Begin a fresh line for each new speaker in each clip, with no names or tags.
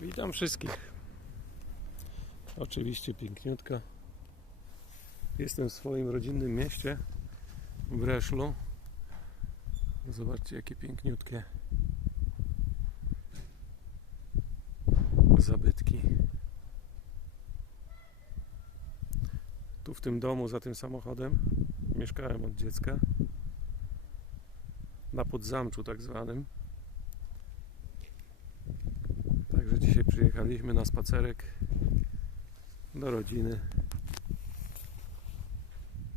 Witam wszystkich. Oczywiście piękniutka. Jestem w swoim rodzinnym mieście w Reszlu. Zobaczcie jakie piękniutkie zabytki. Tu w tym domu za tym samochodem mieszkałem od dziecka. Na podzamczu tak zwanym. Także dzisiaj przyjechaliśmy na spacerek do rodziny.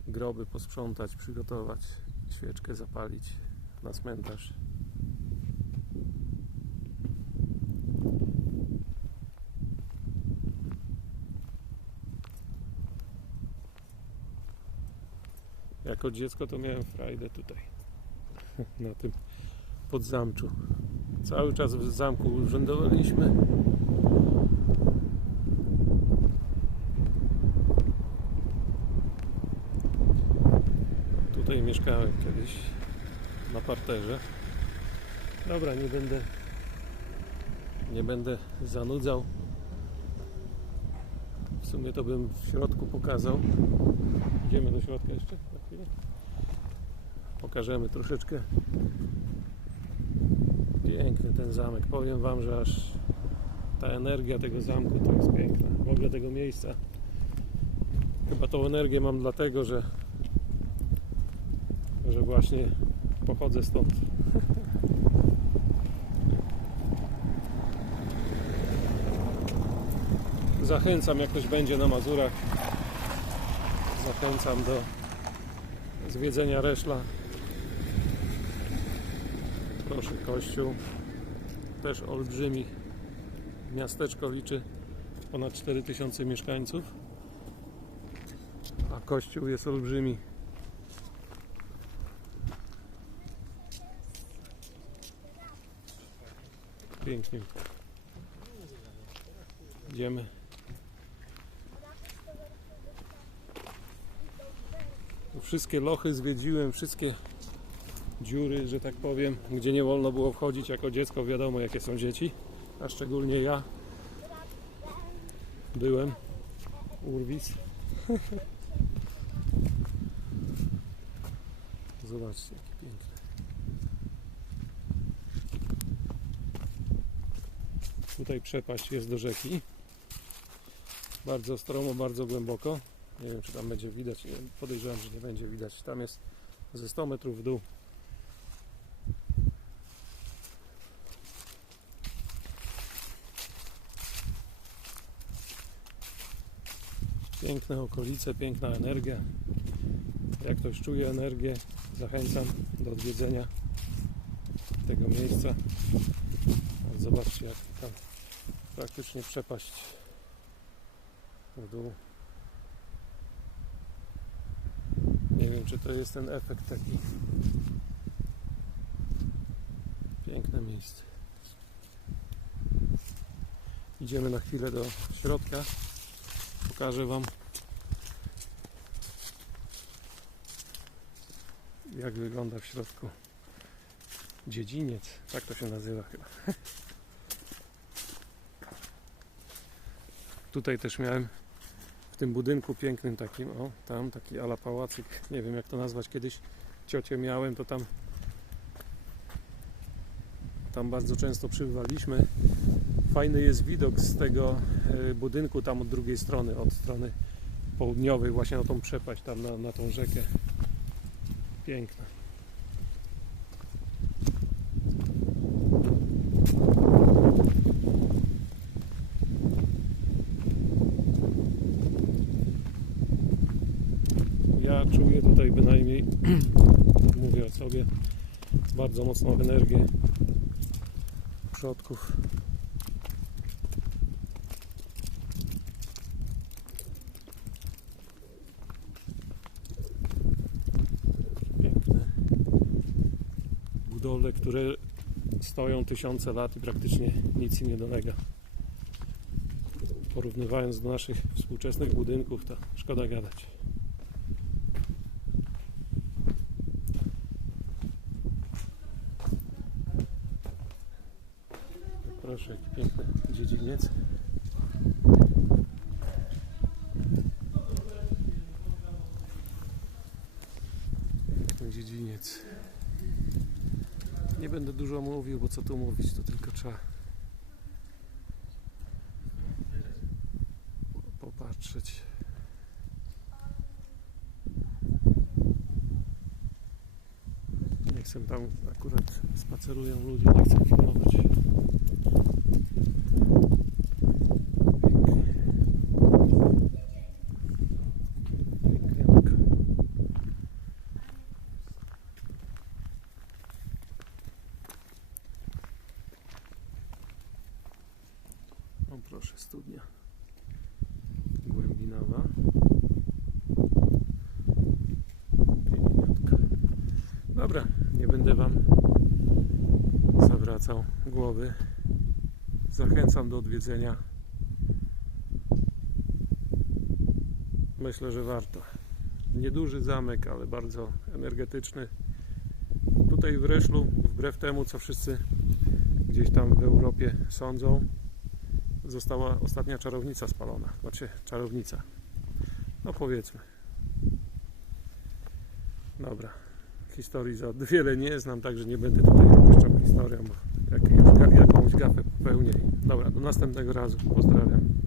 Groby posprzątać, przygotować, świeczkę zapalić na cmentarz. Jako dziecko to miałem frajdę tutaj, na tym podzamczu. Cały czas w zamku urzędowaliśmy. Tutaj mieszkałem kiedyś na parterze. Dobra, nie będę nie będę zanudzał. W sumie to bym w środku pokazał. Idziemy do środka jeszcze na chwilę. Pokażemy troszeczkę Piękny ten zamek. Powiem Wam, że aż ta energia tego zamku to jest piękna. W ogóle tego miejsca. Chyba tą energię mam dlatego, że, że właśnie pochodzę stąd. Zachęcam, jak ktoś będzie na Mazurach. Zachęcam do zwiedzenia Reszla. Proszę, kościół też olbrzymi. Miasteczko liczy ponad 4000 mieszkańców, a kościół jest olbrzymi. Pięknie. Idziemy. Wszystkie lochy zwiedziłem, wszystkie dziury, że tak powiem, gdzie nie wolno było wchodzić jako dziecko. Wiadomo, jakie są dzieci, a szczególnie ja byłem urwis. Zobaczcie, jakie piękne. Tutaj przepaść jest do rzeki. Bardzo stromo, bardzo głęboko. Nie wiem, czy tam będzie widać. Podejrzewam, że nie będzie widać. Tam jest ze 100 metrów w dół. Piękne okolice, piękna energia. Jak ktoś czuje energię, zachęcam do odwiedzenia tego miejsca. Zobaczcie, jak tam praktycznie przepaść w dół. Nie wiem, czy to jest ten efekt taki. Piękne miejsce. Idziemy na chwilę do środka. Pokażę Wam jak wygląda w środku dziedziniec. Tak to się nazywa chyba. Tutaj też miałem w tym budynku pięknym takim, o tam taki ala pałacyk, nie wiem jak to nazwać, kiedyś ciocię miałem, to tam tam bardzo często przybywaliśmy. Fajny jest widok z tego e, budynku tam od drugiej strony, od strony południowej, właśnie na tą przepaść, tam na, na tą rzekę. Piękna. Czuję tutaj bynajmniej, mówię o sobie, bardzo mocną energię przodków. Piękne budowle, które stoją tysiące lat i praktycznie nic im nie dolega. Porównywając do naszych współczesnych budynków, to szkoda gadać. Proszę, jakie piękne Dziedziniec. Piękny dziedziniec. Nie będę dużo mówił, bo co tu mówić, to tylko trzeba popatrzeć. Nie chcę tam, akurat spacerują ludzie, nie chcę filmować. Pięknie. Piękniaczka. O proszę, studnia głębinowa. Dobra, nie będę Wam zawracał głowy. Zachęcam do odwiedzenia. Myślę, że warto. Nieduży zamek, ale bardzo energetyczny. Tutaj w Ryszlu, wbrew temu, co wszyscy gdzieś tam w Europie sądzą, została ostatnia czarownica spalona. Znaczy, czarownica. No powiedzmy. Dobra. Historii za wiele nie znam, także nie będę tutaj opuszczał historią, bo jak, jak, jakąś gafę popełnię. Dobra, do następnego razu. Pozdrawiam.